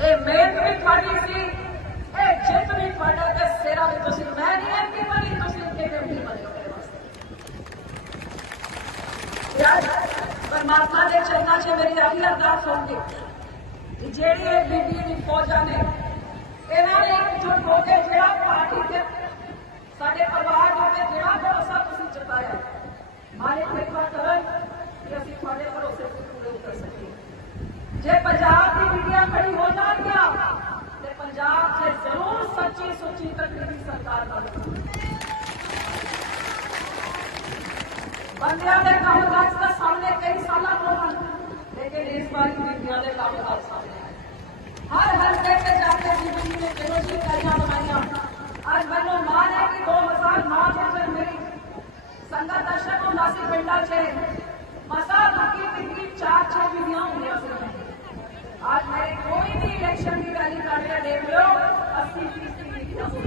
ਇਹ ਮਿਹਨਤ ਵੀ ਤੁਹਾਡੀ ਸੀ। ਇਹ ਜਿੱਤ ਵੀ ਤੁਹਾਡਾ ਤੇ ਸਿਰਾ ਵੀ ਤੁਸੀਂ। ਮੈਂ ਨਹੀਂ ਐਮਪੀ ਬਣੀ, ਤੁਸੀਂ ਕਿਤੇ ਵੀ ਬਣੇ? ਯਾਰ, ਪਰਮਾਤਮਾ ਦੇ ਚਰਨਾਂ 'ਚ ਮੇਰੀ ਆਹੀ ਅਰਦਾਸ ਹੋਊਗੀ ਜਿਹੜੀ ਇਹ ਬੀਬੀ ਦੀ ਫੌਜਾਂ ਨੇ विद्यालय का विकास का सामने कई साल आंदोलन लेकिन इस बार विद्यालय का विकास सामने हर हर घर में जाकर जीवन में बेरोजी कन्या बनाइया आज मैंने मान है कि दो हज़ार नौ में मेरी। संगत दर्शक और नासी पिंडा छे मसाल हकी तिकी चार छह विधियाँ हुई आज मेरे कोई भी इलेक्शन की रैली कर रहे देख लो। अस्सी फ़ीसदी विधियाँ हुई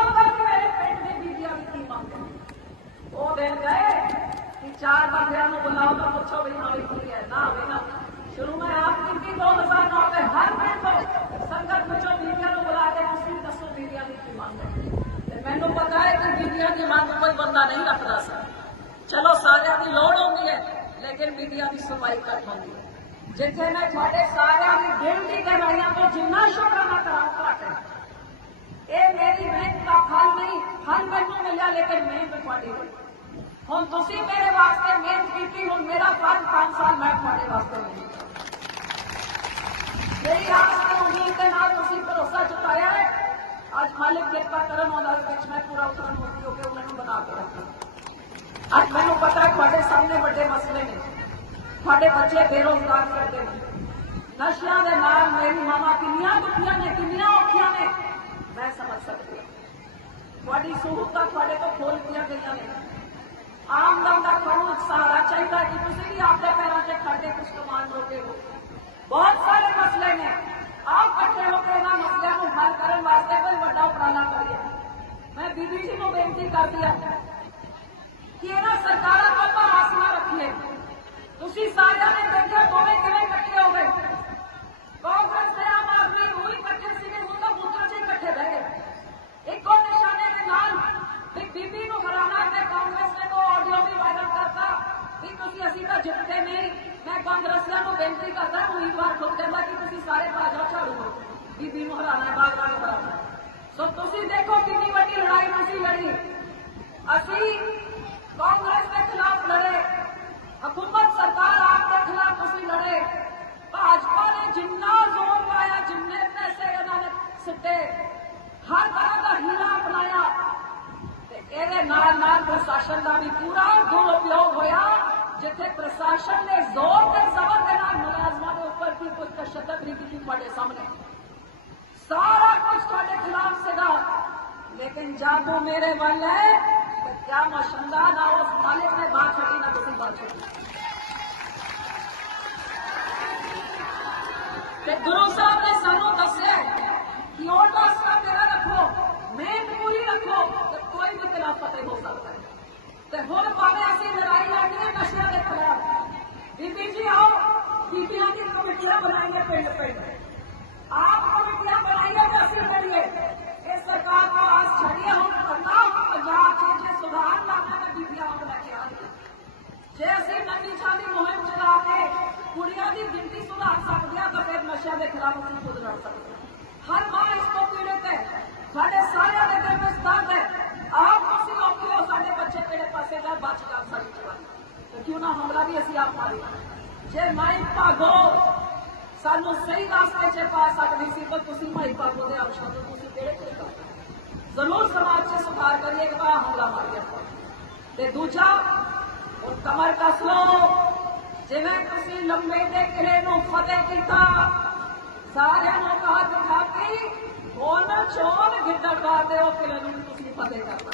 ਚਾਰ ਬੰਦਿਆਂ ਨੂੰ ਬੁਲਾਓ ਤਾਂ ਪੁੱਛੋ ਵੀ ਹਾਂ ਵੀ ਕੀ ਹੈ ਨਾ ਹੋਵੇ ਨਾ ਸ਼ੁਰੂ ਮੈਂ ਆਪ ਕੀਤੀ 2009 ਤੇ ਹਰ ਪਿੰਡ ਤੋਂ ਸੰਗਤ ਵਿੱਚੋਂ ਬੀਬੀਆਂ ਨੂੰ ਬੁਲਾ ਕੇ ਤੁਸੀਂ ਦੱਸੋ ਬੀਬੀਆਂ ਦੀ ਕੀ ਮੰਗ ਹੈ ਤੇ ਮੈਨੂੰ ਪਤਾ ਹੈ ਕਿ ਬੀਬੀਆਂ ਦੀ ਮੰਗ ਕੋਈ ਬੰਦਾ ਨਹੀਂ ਰੱਖਦਾ ਸਰ ਚਲੋ ਸਾਰਿਆਂ ਦੀ ਲੋੜ ਹੁੰਦੀ ਹੈ ਲੇਕਿਨ ਬੀਬੀਆਂ ਦੀ ਸੁਣਵਾਈ ਘੱਟ ਹੁੰਦੀ ਹੈ ਜਿੱਥੇ ਮੈਂ ਤੁਹਾਡੇ ਸਾਰਿਆਂ ਦੀ ਗਿਣਤੀ ਕਰਵਾਈਆਂ ਤੋਂ ਜਿੰਨਾ ਸ਼ੁਕਰਾਨਾ ਕਰਾਂ ਘੱਟ ਹੈ ਇਹ ਮੇਰੀ ਮਿਹਨਤ ਦਾ ਫਲ ਨਹੀਂ ਫਲ ਮੈਨੂੰ ਮਿਲਿਆ ਲੇਕਿਨ ਮਿਹਨਤ ਤੁਹਾਡੀ ਹੋਈ ਹੁਣ ਤੁਸੀਂ ਮੇਰੇ ਵਾਸਤੇ ਮਿਹਨਤ ਕੀਤੀ, ਹੁਣ ਮੇਰਾ ਫਰਜ਼ 5 ਸਾਲ ਮੈਂ ਤੁਹਾਡੇ ਵਾਸਤੇ ਮਿਹਨਤ ਮੇਰੀ ਆਸ ਤੇ ਉਮੀਦ ਦੇ ਨਾਲ ਤੁਸੀਂ ਭਰੋਸਾ ਜਤਾਇਆ ਹੈ। ਅੱਜ ਮਾਲਿਕ ਕਿਰਪਾ ਕਰਨ ਉਹਨਾਂ ਵਿੱਚ ਮੈਂ ਪੂਰਾ ਉਤਰਨ ਮੁਕਤੀ ਹੋ ਕੇ ਉਹਨਾਂ ਨੂੰ ਬਣਾ ਕੇ ਰੱਖਾਂ ਅੱਜ ਮੈਨੂੰ ਪਤਾ ਹੈ ਤੁਹਾਡੇ ਸਾਹਮਣੇ ਵੱਡੇ ਮਸਲੇ ਨੇ। ਤੁਹਾਡੇ ਬੱਚੇ ਬੇਰੋਜ਼ਗਾਰ ਕਰਦੇ ਨੇ। ਨਸ਼ਿਆਂ ਦੇ ਨਾਲ ਮੇਰੀ ਮਾਮਾ ਕਿੰਨੀਆਂ ਦੁਖੀਆਂ ਨੇ, ਕਿੰਨੀਆਂ ਔਖੀਆਂ ਨੇ, ਮੈਂ ਸਮਝ ਸਕਦੀ ਹਾਂ। ਤੁਹਾਡੀ ਸਹੂਲਤਾਂ ਤੁਹਾਡੇ ਤੋਂ ਖੋਲ ਦਿੱਤੀਆਂ ਗਈਆਂ ਨੇ। ਆਮਦਨ ਦਾ ਤੁਹਾਨੂੰ ਇੱਕ ਸਹਾਰਾ ਚਾਹੀਦਾ ਹੈ ਕਿ ਤੁਸੀਂ ਵੀ ਆਪਦੇ ਪੈਰਾਂ 'ਤੇ ਖੜ ਕੇ ਕੁਝ ਕਮਾਉਣ ਜੋਗੇ ਹੋ ਬਹੁਤ ਸਾਰੇ ਮਸਲੇ ਨੇ ਆਪ ਇਕੱਠੇ ਹੋ ਕੇ ਇਹਨਾਂ ਮਸਲਿਆਂ ਨੂੰ ਹੱਲ ਕਰਨ ਵਾਸਤੇ ਕੋਈ ਵੱਡਾ ਉਪਰਾਲਾ ਕਰੀਏ ਮੈਂ ਬੀਬੀ ਜੀ ਨੂੰ ਬੇਨਤੀ ਕਰਦੀ ਹਾਂ ਕਿ ਇਹਨਾਂ ਸਰਕਾਰਾਂ ਤੋਂ ਆਪਾਂ ਆਸ ਨਾ ਰੱਖੀਏ ਤੁਸੀਂ ਸਾਰਿਆਂ ਨੇ ਦੇਖਿਆ ਦੋਵੇਂ ਕਿਵੇਂ ਇਕੱਠੇ ਹੋ ਗਏ ਕਾਂਗਰਸ ਤੇ ਆਮ ਆਦਮੀ ਉਹ ਇਕੱਠੇ ਸੀਗੇ ਹੁਣ ਤਾਂ ਬੂਥਾਂ 'ਚ ਹੀ ਇਕੱਠੇ ਬਹਿ ਗਏ ਇੱਕੋ ਵੀ ਤੁਸੀਂ ਅਸੀਂ ਤਾਂ ਜਿੱਤਦੇ ਨਹੀਂ ਮੈਂ ਕਾਂਗਰਸੀਆਂ ਨੂੰ ਬੇਨਤੀ ਕਰਦਾ ਉਮੀਦਵਾਰ ਖੁਦ ਕਹਿੰਦਾ ਕਿ ਤੁਸੀਂ ਸਾਰੇ ਭਾਜਪਾ ਝਾੜੂ ਹੋ ਬੀਬੀ ਨੂੰ ਹਰਾਣਾ ਹੈ ਬਾਜਵਾ ਨੂੰ ਹਰਾਣਾ ਹੈ। ਸੋ ਤੁਸੀਂ ਦੇਖੋ ਕਿੰਨੀ ਵੱਡੀ ਲੜਾਈ ਤੁਸੀਂ ਲੜੀ ਅਸੀਂ ਕਾਂਗਰਸ ਤੁਹਾਡੇ ਸਾਹਮਣੇ ਸਾਰਾ ਕੁਝ ਤੁਹਾਡੇ ਖਿਲਾਫ ਸੀਗਾ ਲੇਕਿਨ ਜਾਦੂ ਮੇਰੇ ਵੱਲ ਹੈ ਤੇ ਕਿਆ ਮਸ਼ੰਦਾ ਨਾ ਉਸ ਮਾਲਿਕ ਨੇ ਬਾਤ ਛੱਡੀ ਨਾ ਤੁਸੀਂ ਬਾਤ ਛੱਡੀ ਤੇ ਗੁਰੂ ਸਾਹਿਬ ਨੇ ਸਾਨੂੰ ਦੱਸਿਆ ਕਿ ਉਹ ਟਾਸਕਾ ਤੇਰਾ ਰੱਖੋ ਮਿਹਨਤ ਪੂਰੀ ਰੱਖੋ ਤੇ ਕੋਈ ਵੀ ਖਿਲਾਫ ਫਤਿਹ ਹੋ ਸਕਦਾ ਹੈ ਤੇ ਹੁਣ ਭਾਵੇਂ ਅਸੀਂ ਲੜਾਈ ਲੜਨੀ ਹੈ ਨਸ਼ਿਆਂ ਦੇ ਖਿਲਾਫ ਬੀਬੀ ਜੀ ਆਓ ਬੀਬੀਆਂ ਦੀ ਕਮੇਟੀਆਂ ਬਣਾਈਏ ਪਿੰਡ आपको बिटिया बनाइए तस्वीर करिए? ये सरकार को आज छड़िए हम करना हम पंजाब से जे सुधार लाने का बिटिया हम लेके आ रही जैसे नन्नी छाती मुहिम चला के ਕੁੜੀਆਂ ਦੀ ਗਿਣਤੀ ਸੁਧਾਰ ਸਕਦੀ ਆ ਪਰ ਇਹ ਨਸ਼ਿਆਂ ਦੇ ਖਿਲਾਫ ਅਸੀਂ ਖੁਦ ਲੜ ਸਕਦੇ ਹਰ ਮਾਂ ਇਸ ਤੋਂ ਪੀੜਤ ਹੈ ਸਾਡੇ ਸਾਰਿਆਂ ਦੇ ਦਿਲ ਵਿੱਚ ਦਰਦ ਹੈ ਆਪ ਤੁਸੀਂ ਔਖੇ ਹੋ ਸਾਡੇ ਬੱਚੇ ਕਿਹੜੇ ਪਾਸੇ ਦਾ ਬਚ ਜਾ ਸਾਡੀ ਜਵਾਨੀ ਤੇ ਕਿਉਂ ਨਾ ਹਮਲਾ ਵੀ ਅਸੀਂ ਆਪ ਮਾਰੀ ਜੇ ਮਾਈ ਭਾਗੋ ਸਾਨੂੰ ਸਹੀ ਰਸਤੇ 'ਚ ਪਾ ਸਕਦੀ ਸੀ, ਪਰ ਤੁਸੀਂ ਮਾਈ ਭਾਗੋ ਦੇ ਅਵਸ਼ਰ ਤੋਂ ਤੁਸੀਂ ਕਿਹੜੇ ਕਿਹੜੇ ਕਰਦੇ ਜ਼ਰੂਰ ਸਮਾਜ 'ਚ ਸੁਧਾਰ ਕਰੀਏ ਕਿ ਬਾ ਹਮਲਾ ਮਾਰੀਏ ਤੇ ਦੂਜਾ ਉਹ ਕਮਰ ਕੱਸ ਲਓ। ਜਿਵੇਂ ਤੁਸੀਂ ਲੰਬੇ ਦੇ ਕਿਲੇ ਨੂੰ ਫਤਿਹ ਕੀਤਾ, ਸਾਰਿਆਂ ਨੂੰ ਕਹਾ ਦਿਖਾ ਦਿਖਾਤੀ ਉਹਨਾਂ ਚੋਣ ਗਿੱਦੜਵਾ ਦੇ ਉਹ ਕਿਲੇ ਨੂੰ ਤੁਸੀਂ ਫਤਿਹ ਕਰਨਾ।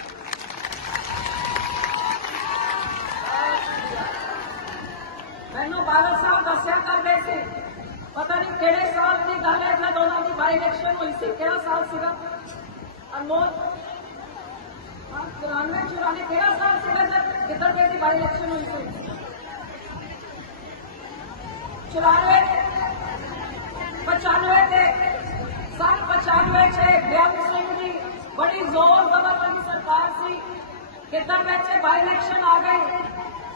ਮੈਨੂੰ ਬਾਦਲ ਸਾਹਿਬ ਦੱਸਿਆ ਕਰਦੇ ਸੀ ਪਤਾ ਨਹੀਂ ਕਿਹੜੇ ਸਾਲ ਦੀ ਗੱਲ ਹੈ ਜਦ ਉਹਨਾਂ ਦੀ ਬਾਈ ਇਲੈਕਸ਼ਨ ਹੋਈ ਸੀ ਕਿਹੜਾ ਸਾਲ ਸੀਗਾ ਅਨਮੋਲ ਹਾਂ 94 94 ਕਿਹੜਾ ਸਾਲ ਸੀਗਾ ਜਦ ਗਿੱਦੜਵੇ ਦੀ ਬਾਈ ਇਲੈਕਸ਼ਨ ਹੋਈ ਸੀ 94 95 ਤੇ ਸਨ 95 ਚ ਬਿਆਨ ਸਿੰਘ ਦੀ ਬੜੀ ਜ਼ੋਰ ਜ਼ਬਰ ਵਾਲੀ ਸਰਕਾਰ ਸੀ ਕਿੱਦਾਂ ਵਿੱਚ ਬਾਈ ਇਲੈਕਸ਼ਨ ਆ ਗਏ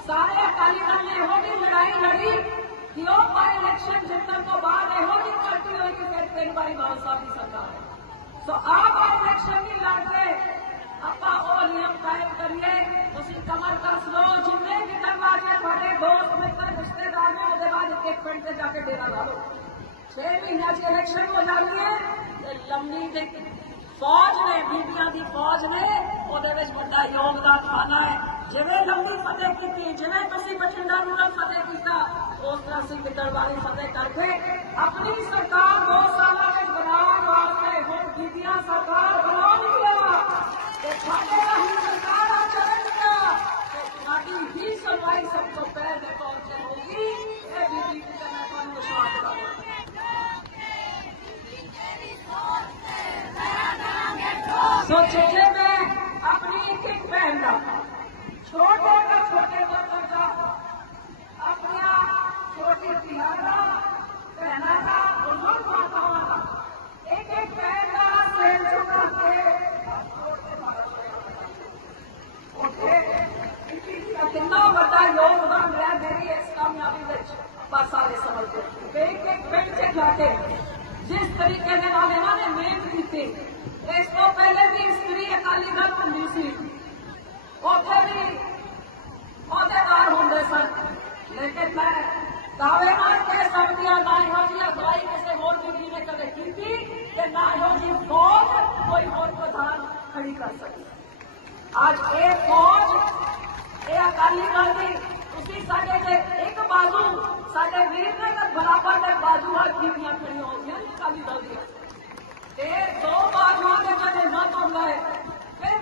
ਸਾਰੇ ਅਕਾਲੀ ਦਲ ਨੇ ਇਹੋ ਜਿਹੀ ਲੜਾਈ ਲੜੀ ਕਿ ਉਹ ਬਾਈ ਇਲੈਕਸ਼ਨ ਜਿੱਤਣ ਤੋਂ ਬਾਅਦ ਇਹੋ ਜਿਹੀ ਪਾਰਟੀ ਹੋਈ ਕਿ ਫਿਰ ਤਿੰਨ ਵਾਰੀ ਬਾਲ ਸਾਹਿਬ ਦੀ ਸਰਕਾਰ ਹੈ। ਸੋ ਆਪ ਬਾਈ ਇਲੈਕਸ਼ਨ ਨਹੀਂ ਲੜ ਕੇ ਆਪਾਂ ਉਹ ਨਿਯਮ ਕਾਇਮ ਕਰੀਏ ਤੁਸੀਂ ਕਮਰ ਕਸ ਲੋ ਜਿੰਨੇ ਵੀ ਦਰਵਾਜ਼ੇ ਤੁਹਾਡੇ ਦੋਸਤ ਮਿੱਤਰ ਰਿਸ਼ਤੇਦਾਰ ਨੇ ਉਹਦੇ ਬਾਅਦ ਇੱਕ ਇੱਕ ਪਿੰਡ ਤੇ ਜਾ ਕੇ ਡੇਰਾ ਲਾ ਲਓ 6 ਮਹੀਨਿਆਂ 'ਚ ਇਲੈਕਸ਼ਨ ਹੋ ਜਾਣੀ ਹੈ ਤੇ ਲੰਮੀ ਦੇ ਫੌਜ ਨੇ ਬੀਬੀਆਂ ਦੀ ਫੌਜ ਨੇ ਉਹਦੇ ਵਿੱਚ ਵੱਡਾ ਯੋਗਦਾਨ ਪਾਣਾ ਹੈ ਜਿਵੇਂ ਲੰਮੀ ਫਤਿਹ ਕੀਤੀ ਜਿਵੇਂ ਤੁਸੀਂ ਬਠਿੰਡਾ ਨੂੰ ਫਤਿਹ ਕੀਤਾ घोषणा सिंह दरबारी फतेह करके अपनी सरकार दो साल के बनाने वास्ते हम दीदिया सरकार बना लिया तो सरकार आचरण किया? हमारी ही सुनवाई सबको पैर में पहुँचे होगी। ये दीदी की तरह कौन विश्वास करूँगा सोचे ਸੀ। ਉੱਥੇ ਵੀ ਅਹੁਦੇਦਾਰ ਹੁੰਦੇ ਸਨ। ਲੇਕਿਨ ਮੈਂ ਦਾਅਵੇ ਨਾਲ ਕਹਿ ਸਕਦੀ ਹਾਂ ਨਾ ਇਹੋ ਜਿਹੀ ਅਗਵਾਈ ਕਿਸੇ ਹੋਰ ਬੀਬੀ ਨੇ ਕਦੇ ਕੀਤੀ ਤੇ ਨਾ ਇਹੋ ਜਿਹੀ ਫੌਜ ਕੋਈ ਹੋਰ ਪ੍ਰਧਾਨ ਖੜੀ ਕਰ ਸਕਦੀ ਅੱਜ ਇਹ ਫੌਜ, ਇਹ ਅਕਾਲੀ ਦਲ ਦੀ ਤੁਸੀਂ ਸਾਡੇ ਦੇ ਇੱਕ ਬਾਜ਼ੂ, ਸਾਡੇ ਵੀਰ ਨੇ ਤਾਂ ਬਰਾਬਰ ਦੇ ਬਾਜ਼ੂ ਆ ਬੀਬੀਆਂ ਖੜੀਆਂ ਹੋ ਗਈਆਂ ਅਕਾਲੀ ਦਲ ਦੀਆਂ। ਇਹ ਦੋ ਬਾਜ਼ੂਆਂ ਦੇ ਕਦੇ ਨਾ ਤੋੜਦਾ ਹੈ।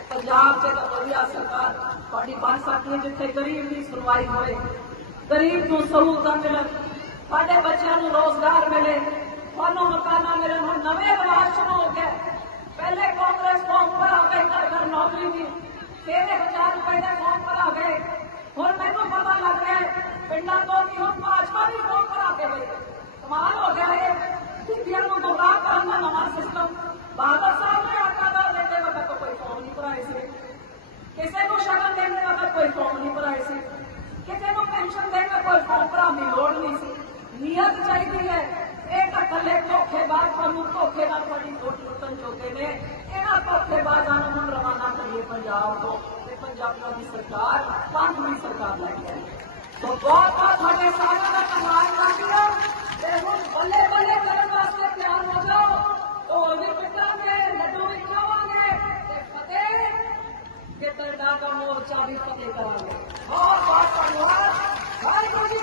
ਪੰਜਾਬ 'ਚ ਤਾਂ ਵਧੀਆ ਸਰਕਾਰ ਤੁਹਾਡੀ ਬਣ ਸਕਦੀ ਹੈ ਜਿੱਥੇ ਗਰੀਬ ਦੀ ਸੁਣਵਾਈ ਹੋਵੇ, ਗਰੀਬ ਨੂੰ ਸਹੂਲਤਾਂ ਮਿਲਣ, ਸਾਡੇ ਬੱਚਿਆਂ ਨੂੰ ਰੋਜ਼ਗਾਰ ਮਿਲੇ ਸਾਨੂੰ ਮਕਾਨਾ ਮਿਲਣ, ਹੁਣ ਨਵੇਂ ਰਿਵਾਜ ਸ਼ੁਰੂ ਹੋ ਗਏ। ਪਹਿਲੇ ਕਾਂਗਰਸ ਫਾਰਮ ਭਰਾ ਕੇ ਘਰ ਘਰ ਨੌਕਰੀ ਦੀ 13000 ਰੁਪਏ ਦਾ ਫਾਰਮ ਭਰਾ ਗਏ। ਹੁਣ ਮੈਨੂੰ ਪਤਾ ਲੱਗ ਰਿਹਾ ਪਿੰਡਾਂ ਤੋਂ ਵੀ ਹੁਣ ਭਾਜਪਾ ਵੀ ਫਾਰਮ ਭਰਾ ਕੇ ਗਏ। ਕਮਾਲ ਹੋ ਗਿਆ ਇਹ। ਕੁੜੀਆਂ ਨੂੰ ਗੁੰਮਰਾਹ ਕਰਨ ਦਾ ਨਵਾਂ ਸਿਸਟਮ ਬਾਦਲ ਕਿਸੇ ਨੂੰ ਸ਼ਗਨ ਦੇਣ ਦੇ ਵਕਤ ਕੋਈ ਫਾਰਮ ਨਹੀਂ ਭਰਾਏ ਸੀ ਕਿਸੇ ਨੂੰ ਪੈਨਸ਼ਨ ਦੇਣ ਦਾ ਕੋਈ ਫਾਰਮ ਭਰਾਉਣ ਦੀ ਲੋੜ ਨਹੀਂ ਸੀ ਨੀਅਤ ਚਾਹੀਦੀ ਹੈ ਇਹ ਤਾਂ ਕੱਲੇ ਧੋਖੇਬਾਜ਼ ਤੁਹਾਨੂੰ ਧੋਖੇ ਨਾਲ ਤੁਹਾਡੀ ਵੋਟ ਲੁੱਟਣ ਜੋਗੇ ਨੇ ਇਹਨਾਂ ਧੋਖੇਬਾਜ਼ਾਂ ਨੂੰ ਹੁਣ ਰਵਾਨਾ ਕਰੀਏ ਪੰਜਾਬ ਤੋਂ ਤੇ ਪੰਜਾਬੀਆਂ ਦੀ ਸਰਕਾਰ ਪੰਜਵੀਂ ਸਰਕਾਰ ਲੈ ਕੇ ਆਈ ਸੋ ਬਹੁਤ ਬਹੁਤ ਤੁਹਾਡੇ ਸਾਰਿਆਂ ਮੋਰਚਾ ਵੀ ਪੱਕੇ ਕਰਾਂਗੇ। ਬਹੁਤ ਬਹੁਤ ਧੰਨਵਾਦ। ਵਾਹਿਗੁਰੂ